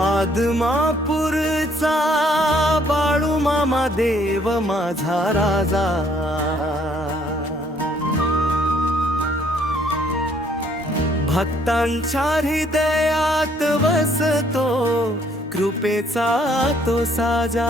आदमापूरचा बाळू मामा देव माझा राजा. भक्तांच्या हृदयात वसतो कृपेचा तो साजा.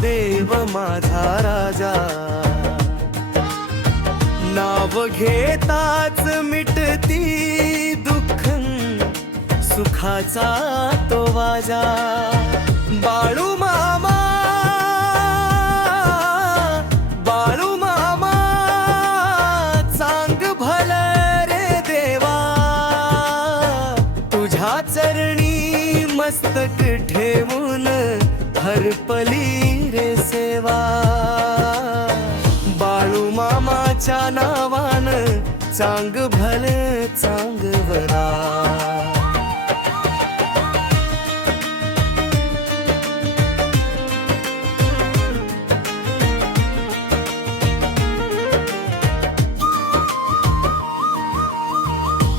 देव माझा राजा. नाव घेताच मिटती दुःख सुखाचा तो वाजा. बाळू मामा बाळू मामा चांग भल रे देवा. तुझ्या चरणी मस्तक ठेवून हरपली नावान चांग भल चांग वरा.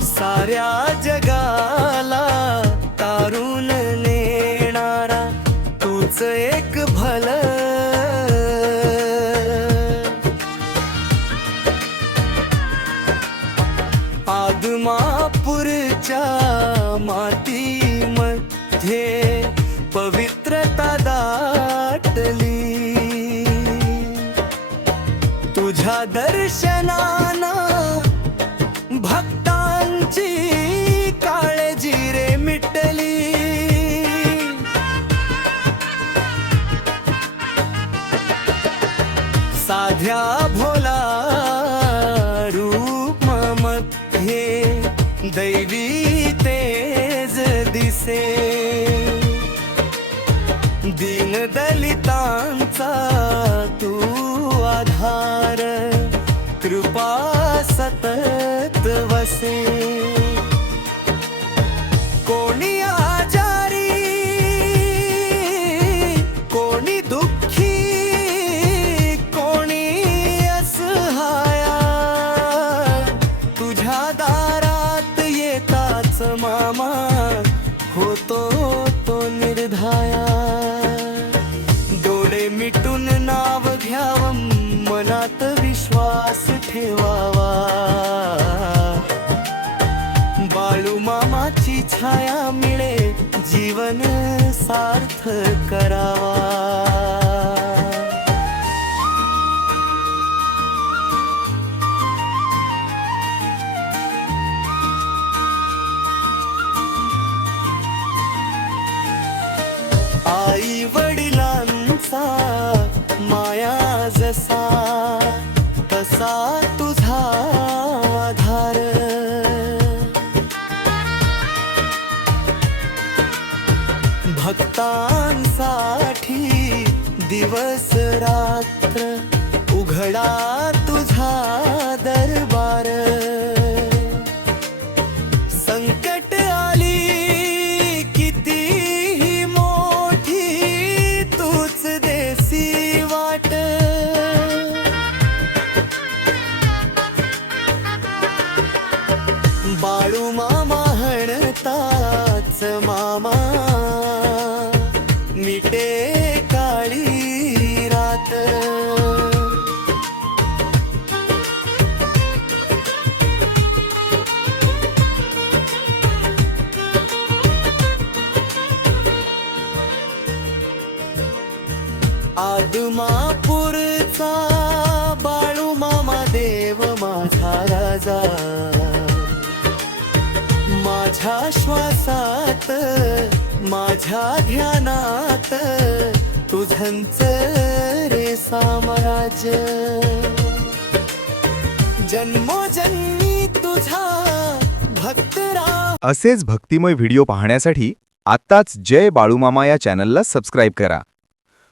साऱ्या जगाला तारून नेणारा तूच आदमापूरच्या मातीमध्ये पवित्रता दाटली. तुझ्या दर्शनाना भक्तांची काळजी रे मिटली. साध्या भोला दिन दलितांचा तू आधार. कृपा सतत वसे. कोणी आजारी कोणी दुःखी कोणी असहाया. तुझ्या दारात येताच मामा होतो तो निर्धाया. अर्थ करावा. आई वडिलांचा माया जसा भक्तांसाठी दिवस रात्र उघडा तुझा दरबार. संकट आली कितीही मोठी तूच देसी वाट. बाळू मामा म्हणताच मामा आदमापूरचा बाळू मामा देव माझा राजा. माझ्या श्वासात माझ्या ध्यानात तुझंच रे साम्राज्य. जन्मोजन्मी तुझा भक्तरा असेच भक्तिमय व्हिडिओ पाहण्यासाठी आत्ताच जय बाळूमामा या चॅनलला सबस्क्राईब करा.